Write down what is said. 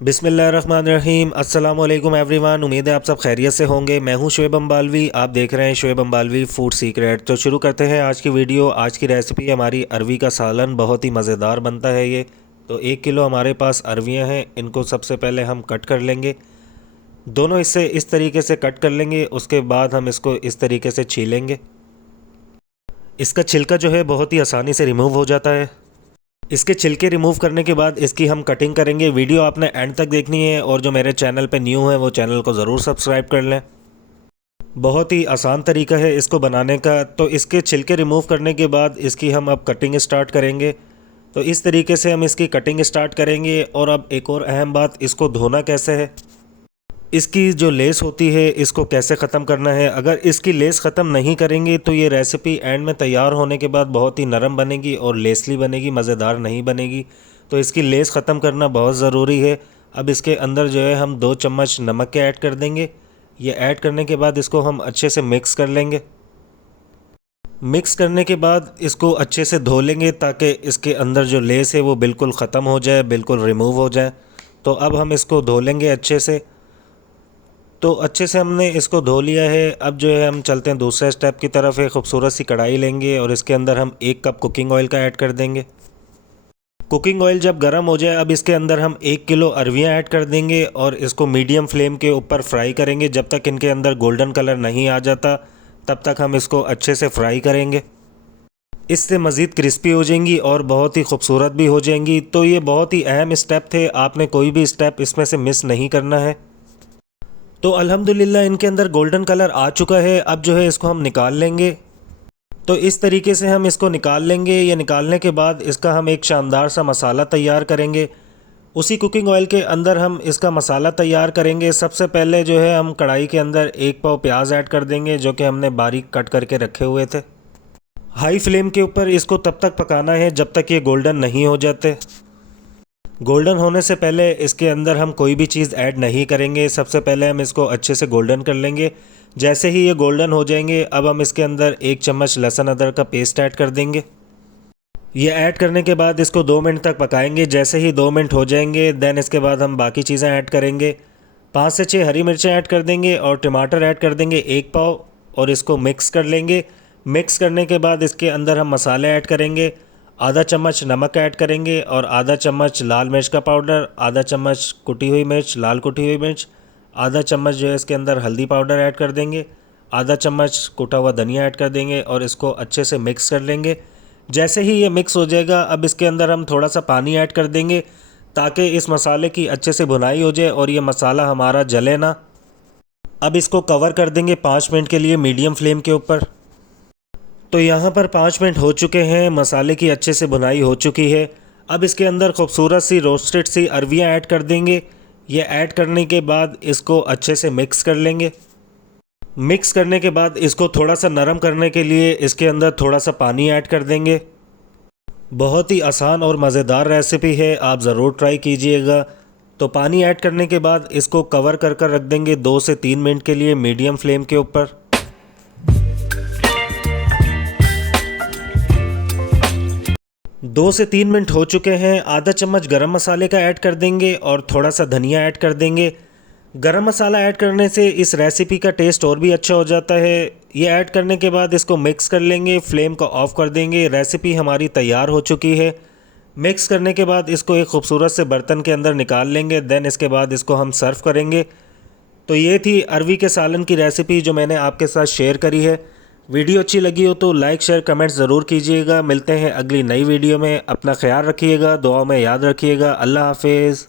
बिस्मिल्लाहिर्रहमानिर्रहीम। अस्सलामुअलैकुम एवरीवन। उम्मीद है आप सब खैरियत से होंगे। मैं हूं शुएब अम्बालवी, आप देख रहे हैं शुएब अम्बालवी फूड सीक्रेट। तो शुरू करते हैं आज की वीडियो। आज की रेसिपी हमारी अरवी का सालन। बहुत ही मज़ेदार बनता है ये। तो 1 किलो हमारे पास अरवियाँ हैं, इनको सबसे पहले हम कट कर लेंगे। दोनों इससे इस तरीके से कट कर लेंगे। उसके बाद हम इसको इस तरीके से छीलेंगे। इसका छिलका जो है बहुत ही आसानी से रिमूव हो जाता है। इसके छिलके रिमूव करने के बाद इसकी हम कटिंग करेंगे। वीडियो आपने एंड तक देखनी है और जो मेरे चैनल पे न्यू है वो चैनल को ज़रूर सब्सक्राइब कर लें। बहुत ही आसान तरीका है इसको बनाने का। तो इसके छिलके रिमूव करने के बाद इसकी हम अब कटिंग स्टार्ट करेंगे। तो इस तरीके से हम इसकी कटिंग स्टार्ट करेंगे। और अब एक और अहम बात, इसको धोना कैसे है, इसकी जो लेस होती है इसको कैसे ख़त्म करना है। अगर इसकी लेस ख़त्म नहीं करेंगे तो ये रेसिपी एंड में तैयार होने के बाद बहुत ही नरम बनेगी और लेसली बनेगी, मज़ेदार नहीं बनेगी। तो इसकी लेस ख़त्म करना बहुत ज़रूरी है। अब इसके अंदर जो है हम 2 चम्मच नमक के ऐड कर देंगे। ये ऐड करने के बाद इसको हम अच्छे से मिक्स कर लेंगे। मिक्स करने के बाद इसको अच्छे से धो लेंगे ताकि इसके अंदर जो लेस है वो बिल्कुल ख़त्म हो जाए, बिल्कुल रिमूव हो जाए। तो अब हम इसको धो लेंगे अच्छे से। तो अच्छे से हमने इसको धो लिया है। अब जो है हम चलते हैं दूसरे स्टेप की तरफ। एक खूबसूरत सी कढ़ाई लेंगे और इसके अंदर हम 1 कप कुकिंग ऑयल का ऐड कर देंगे। कुकिंग ऑयल जब गर्म हो जाए अब इसके अंदर हम 1 किलो अरवियाँ ऐड कर देंगे और इसको मीडियम फ्लेम के ऊपर फ्राई करेंगे। जब तक इनके अंदर गोल्डन कलर नहीं आ जाता तब तक हम इसको अच्छे से फ्राई करेंगे। इससे मज़ीद क्रिस्पी हो जाएंगी और बहुत ही खूबसूरत भी हो जाएंगी। तो ये बहुत ही अहम स्टेप थे, आपने कोई भी स्टेप इसमें से मिस नहीं करना है। तो अल्हम्दुलिल्लाह इनके अंदर गोल्डन कलर आ चुका है। अब जो है इसको हम निकाल लेंगे। तो इस तरीके से हम इसको निकाल लेंगे। ये निकालने के बाद इसका हम एक शानदार सा मसाला तैयार करेंगे। उसी कुकिंग ऑयल के अंदर हम इसका मसाला तैयार करेंगे। सबसे पहले जो है हम कढ़ाई के अंदर 1 पाव प्याज ऐड कर देंगे जो कि हमने बारीक कट करके रखे हुए थे। हाई फ्लेम के ऊपर इसको तब तक पकाना है जब तक ये गोल्डन नहीं हो जाते। गोल्डन होने से पहले इसके अंदर हम कोई भी चीज़ ऐड नहीं करेंगे। सबसे पहले हम इसको अच्छे से गोल्डन कर लेंगे। जैसे ही ये गोल्डन हो जाएंगे अब हम इसके अंदर 1 चम्मच लहसुन अदरक का पेस्ट ऐड कर देंगे। ये ऐड करने के बाद इसको 2 मिनट तक पकाएंगे। जैसे ही 2 मिनट हो जाएंगे देन इसके बाद हम बाकी चीज़ें ऐड करेंगे। 5 से 6 हरी मिर्चें ऐड कर देंगे और टमाटर ऐड कर देंगे 1 पाव और इसको मिक्स कर लेंगे। मिक्स करने के बाद इसके अंदर हम मसाले ऐड करेंगे। आधा चम्मच नमक ऐड करेंगे और आधा चम्मच लाल मिर्च का पाउडर, आधा चम्मच कुटी हुई मिर्च, लाल कुटी हुई मिर्च, आधा चम्मच जो है इसके अंदर हल्दी पाउडर ऐड कर देंगे, आधा चम्मच कुटा हुआ धनिया ऐड कर देंगे और इसको अच्छे से मिक्स कर लेंगे। जैसे ही ये मिक्स हो जाएगा अब इसके अंदर हम थोड़ा सा पानी ऐड कर देंगे ताकि इस मसाले की अच्छे से भुनाई हो जाए और ये मसाला हमारा जले ना। अब इसको कवर कर देंगे 5 मिनट के लिए मीडियम फ्लेम के ऊपर। तो यहाँ पर 5 मिनट हो चुके हैं, मसाले की अच्छे से भुनाई हो चुकी है। अब इसके अंदर खूबसूरत सी रोस्टेड सी अरवियाँ ऐड कर देंगे। ये ऐड करने के बाद इसको अच्छे से मिक्स कर लेंगे। मिक्स करने के बाद इसको थोड़ा सा नरम करने के लिए इसके अंदर थोड़ा सा पानी ऐड कर देंगे। बहुत ही आसान और मज़ेदार रेसिपी है, आप ज़रूर ट्राई कीजिएगा। तो पानी ऐड करने के बाद इसको कवर कर कर रख देंगे 2 से 3 मिनट के लिए मीडियम फ्लेम के ऊपर। 2 से 3 मिनट हो चुके हैं। आधा चम्मच गरम मसाले का ऐड कर देंगे और थोड़ा सा धनिया ऐड कर देंगे। गरम मसाला ऐड करने से इस रेसिपी का टेस्ट और भी अच्छा हो जाता है। ये ऐड करने के बाद इसको मिक्स कर लेंगे, फ्लेम को ऑफ कर देंगे। रेसिपी हमारी तैयार हो चुकी है। मिक्स करने के बाद इसको एक खूबसूरत से बर्तन के अंदर निकाल लेंगे। देन इसके बाद इसको हम सर्व करेंगे। तो ये थी अरवी के सालन की रेसिपी जो मैंने आपके साथ शेयर करी है। वीडियो अच्छी लगी हो तो लाइक शेयर कमेंट ज़रूर कीजिएगा। मिलते हैं अगली नई वीडियो में। अपना ख्याल रखिएगा, दुआ में याद रखिएगा। अल्लाह हाफिज़।